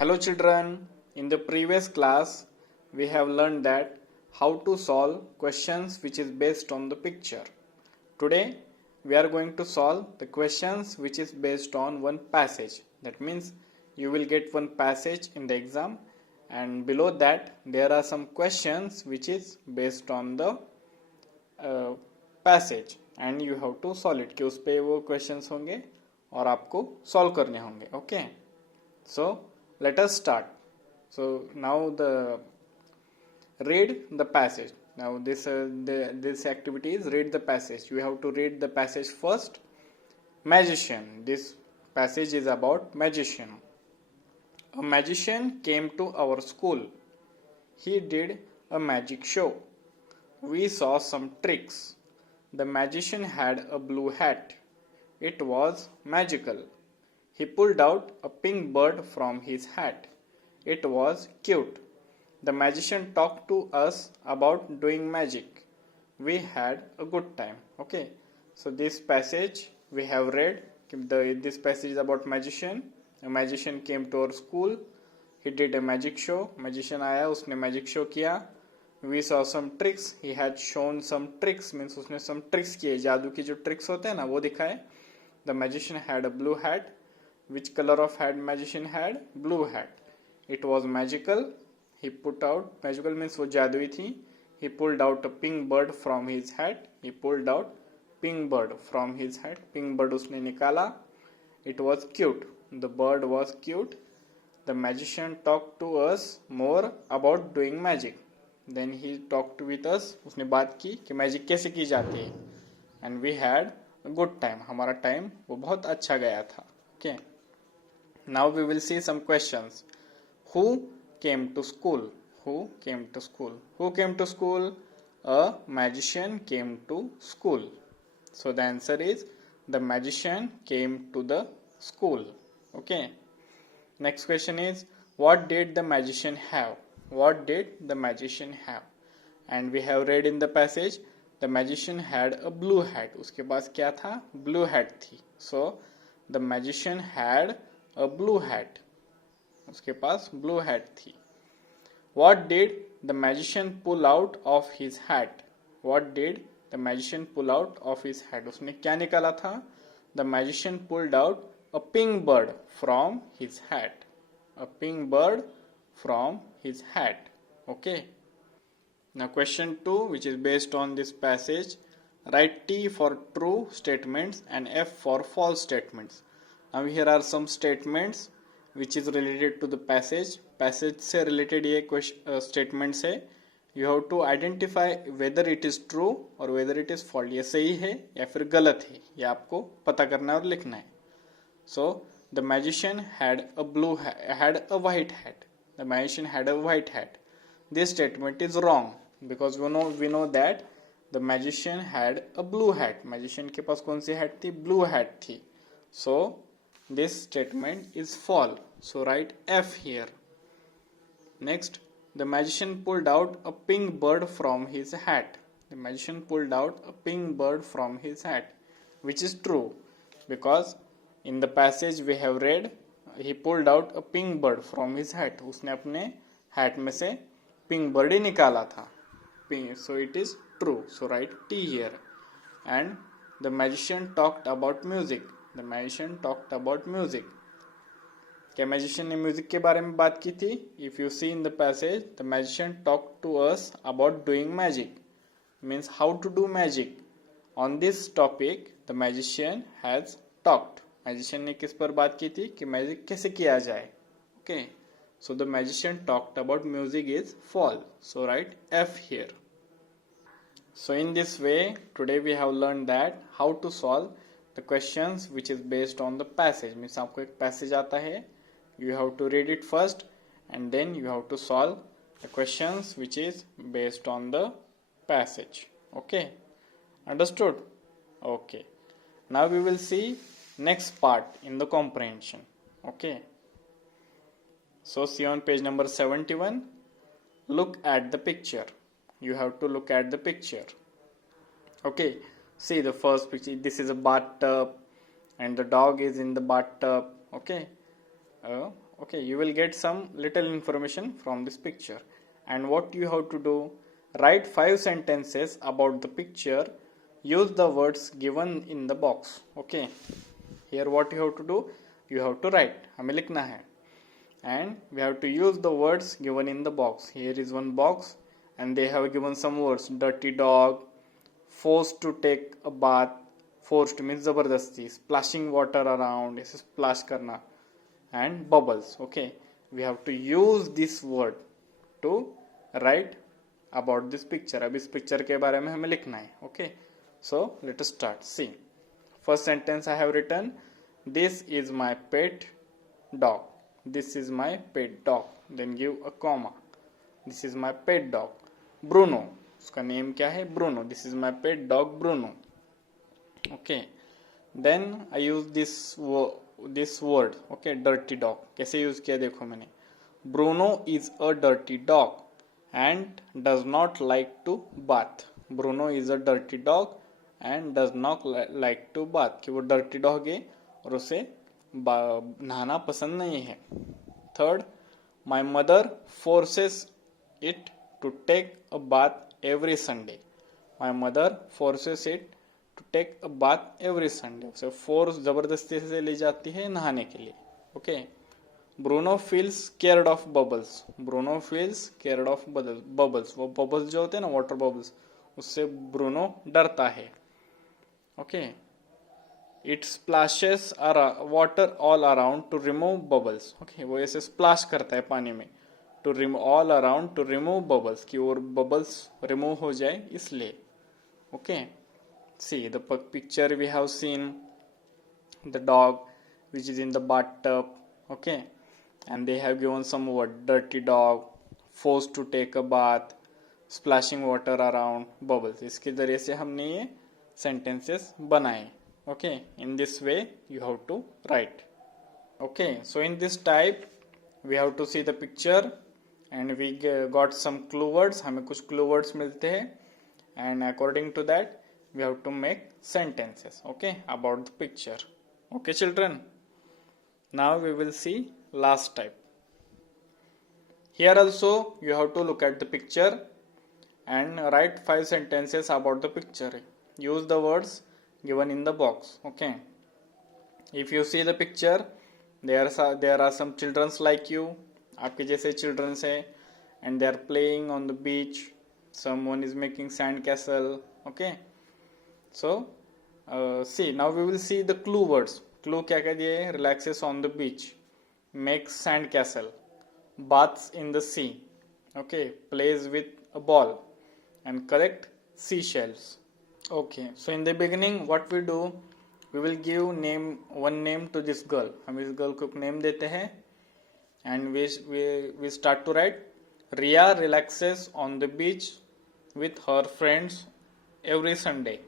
Hello children, in the previous class we have learned that how to solve questions which is based on the picture. Today we are going to solve the questions which is based on one passage. That means you will get one passage in the exam and below that there are some questions which is based on the passage and you have to solve it कि उस पे वो questions होंगे और आपको solve करने होंगे. Okay, so let us start. So now the read the passage. Now this activity is read the passage. You have to read the passage first. Magician. This passage is about magician. A magician came to our school. He did a magic show. We saw some tricks. The magician had a blue hat. It was magical. He pulled out a pink bird from his hat. It was cute. The magician talked to us about doing magic. We had a good time. Okay, so this passage we have read. This passage is about magician. A magician came to our school. He did a magic show. Magician आया, उसने magic show किया. We saw some tricks. He had shown some tricks. Means उसने some tricks किए, जादू की जो tricks होते हैं ना वो दिखाए. The magician had a blue hat. Which color of hat magician had? Blue hat. It was magical. He put out, magical means वो जादुई थी. He pulled out a pink bird from his hat. He pulled out pink bird from his hat. Pink bird उसने निकाला. It was cute. The bird was cute. The magician talked to us more about doing magic. Then he talked with us. उसने बात की कि magic कैसे की जाती है. And we had a good time. हमारा टाइम वो बहुत अच्छा गया था. Okay. Now we will see some questions. Who came to school? Who came to school? Who came to school? A magician came to school. So the answer is the magician came to the school. Okay. Next question is what did the magician have? What did the magician have? And we have read in the passage the magician had a blue hat. उसके पास क्या था? Blue hat थी. So the magician had a blue hat. उसके पास blue hat थी. What did the magician pull out of his hat? What did the magician pull out of his hat? उसने क्या निकाला था? The magician pulled out a pink bird from his hat. A pink bird from his hat. Okay. Now question 2, which is based on this passage. Write T for true statements and F for false statements. Now here are some statements which is related to the passage. Passage से related ये statements है. You have to identify whether it is true or whether it is false. ये सही है या फिर गलत है, ये आपको पता करना है और लिखना है. So the magician had a white hat. The magician had a white hat. This statement is wrong because we know that the magician had a blue hat. Magician के पास कौन सी hat थी? Blue hat थी. So this statement is false. So write F here. Next, the magician pulled out a pink bird from his hat. The magician pulled out a pink bird from his hat, which is true because in the passage we have read he pulled out a pink bird from his hat. उसने अपने hat में से pink bird ही निकाला था. So it is true. So write T here. And the magician talked about music. The magician talked about music. क्या magician ने music के बारे में बात की थी? If you see in the passage, the magician talked to us about doing magic. Means how to do magic. On this topic, the magician has talked. Magician ने किस पर बात की थी कि मैजिक कैसे किया जाए. Okay. So the magician talked about music is false. So write F here. So in this way, today we have learned that how to solve the questions which is based on the passage. Means आपको एक passage आता है. You have to read it first and then you have to solve the questions which is based on the passage. Okay. Understood? Okay. Now we will see next part in the comprehension. Okay. So see on page number 71. Look at the picture. You have to look at the picture. Okay. See the first picture. This is a bathtub and the dog is in the bathtub. Okay. Okay, you will get some little information from this picture. And what you have to do, write 5 sentences about the picture. Use the words given in the box. Okay, here what you have to do, you have to write, हमें लिखना है, and we have to use the words given in the box. Here is one box and they have given some words: dirty dog, forced to take a bath, forced means जबरदस्ती, splashing water around, इसे splash करना, and bubbles. Okay, we have to use this word to write about this picture. अब इस picture के बारे में हमें लिखना है. Okay, so let us start. See, first sentence I have written, this is my pet dog. This is my pet dog. Then give a comma. This is my pet dog. Bruno. उसका name क्या है? Bruno. This is my pet dog Bruno. Okay. Then I use this word. Okay, dirty dog. कैसे use किया देखो मैंने. Bruno is a dirty dog and does not like to bath. Bruno is a dirty dog and does not like to bath. कि वो dirty dog है और उसे नहाना पसंद नहीं है. Third, my mother forces it to take a bath every Sunday. My mother forces it to take a bath every Sunday. उसे फोर्स जबरदस्ती से ले जाती है नहाने के लिए. Okay. Bruno feels scared of bubbles. Bruno feels scared of bubbles. वो बबल्स जो होते हैं ना, वाटर बबल्स, उससे ब्रूनो डरता है. Okay. It splashes water all around to remove bubbles. Okay, वो ऐसे splash करता है पानी में. To remove all around to remove bubbles, कि और bubbles remove हो जाए इसलिए. Okay. See the picture we have seen the dog which is in the bathtub. Okay, and they have given some word: dirty dog, forced to take a bath, splashing water around, bubbles. इसके जरिए से हमने ये sentences बनाए. Okay, in this way you have to write. Okay, so in this type we have to see the picture and we got some clue words. हमें कुछ clue words मिलते हैं and according to that we have to make sentences. Okay, about the picture. Okay children, now we will see last type. Here also you have to look at the picture and write 5 sentences about the picture. Use the words given in the box. Okay, if you see the picture, there are some childrens like you, आपके जैसे childrens है, and they are playing on the beach. Someone is making sand castle. Okay, so see, now we will see the clue words. Clue क्या क्या दिए? Relaxes on the beach, makes sand castle, baths in the sea. Okay, plays with a ball and collect seashells. Okay, so in the beginning what we do, we will give one name to this girl. हम इस girl को एक name देते हैं and we start to write. Riya relaxes on the beach with her friends every Sunday.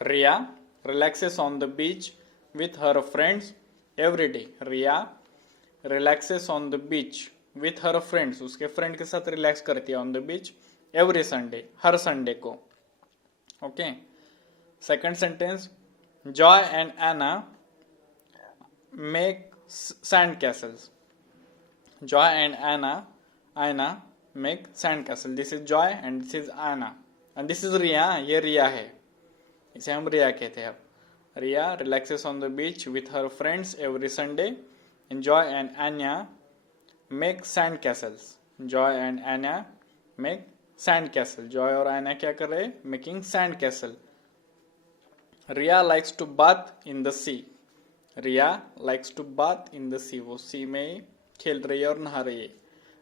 Riya relaxes on the beach with her friends every day. Riya relaxes on the beach with her friends. उसके friend के साथ relax करती है on the beach every Sunday, her Sunday को. Okay, second sentence, Joy and Anna make sand castles. Joy and Anna make sand castle. This is Joy and this is Anna and this is Riya. ये रिया है, इसे हम रिया कहते हैं. अब Riya relaxes on the beach with her friends every Sunday and Joy and Anna make sand castles. Joy and Anna make sand castle. Joy और Anna क्या कर रहे हैं? Making sand castle. Riya likes to bath in the sea. Riya likes to bath in the sea. वो sea में खेल रही है और नहा रही है.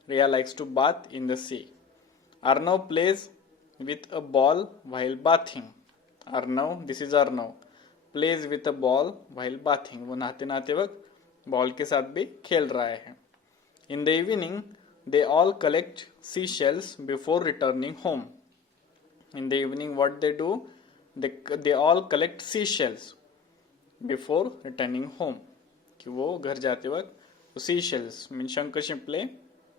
Riya likes to bath in the sea. Arnav plays with a ball while bathing. Arnav, this is Arnav, plays with a ball while bathing. वो नहाते नहाते वक्त बॉल के साथ भी खेल रहा है. In the evening, they all collect seashells before returning home. In the evening, what they do? They all collect seashells before returning home. कि वो घर जाते वक्त seashells मीन शंख शिंपले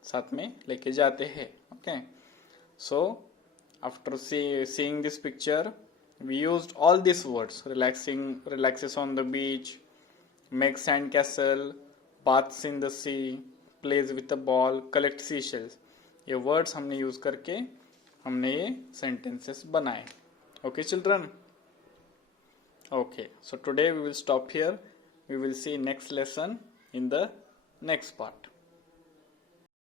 साथ में लेके जाते हैं. Okay, so after seeing this picture, we used all these words: relaxes on the beach, make sand castle, baths in the sea, plays with a ball, collects seashells. ये words हमने use करके हमने ये sentences बनाए. Okay children? Okay, so today we will stop here. We will see next lesson in the next part.